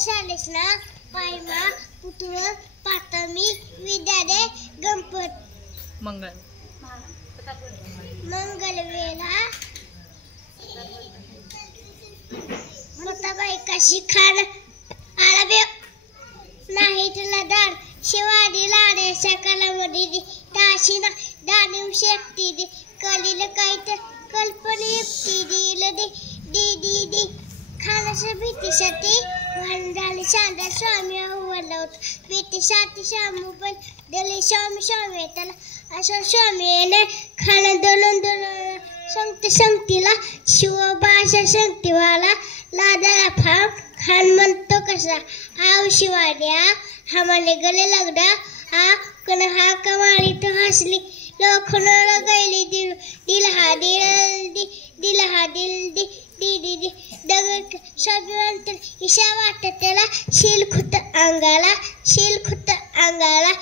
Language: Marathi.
शालेसना पायमा पुतळ पातमी विद्यालय गणपत मंगलवेला मताबाई काशी खान आळाबे नाही तुला दार शिवाजी लाडे सकलमदी ताशिना दानिव शक्ती दे कलील कायत कल्पना युक्ती दिल दे दी दी दी खानाच्या भीतीसाठी वंदाली शांदा स्वामी अव्वल भीतीसाठी स्वामी पण दिले स्वामी स्वामी त्याला असं स्वामीने खाना दोन संगतीला शिवभाषा संगतीवाला लादाला फाम खान म्हणतो कसा आव शिवाड्या हमाले गले लगडा आ कन हा कमाली तो हसली लोखनला गैली दिल हा दिल दी दगड स्वाभिमान ईशा वाटत त्याला शील खुत अंगाला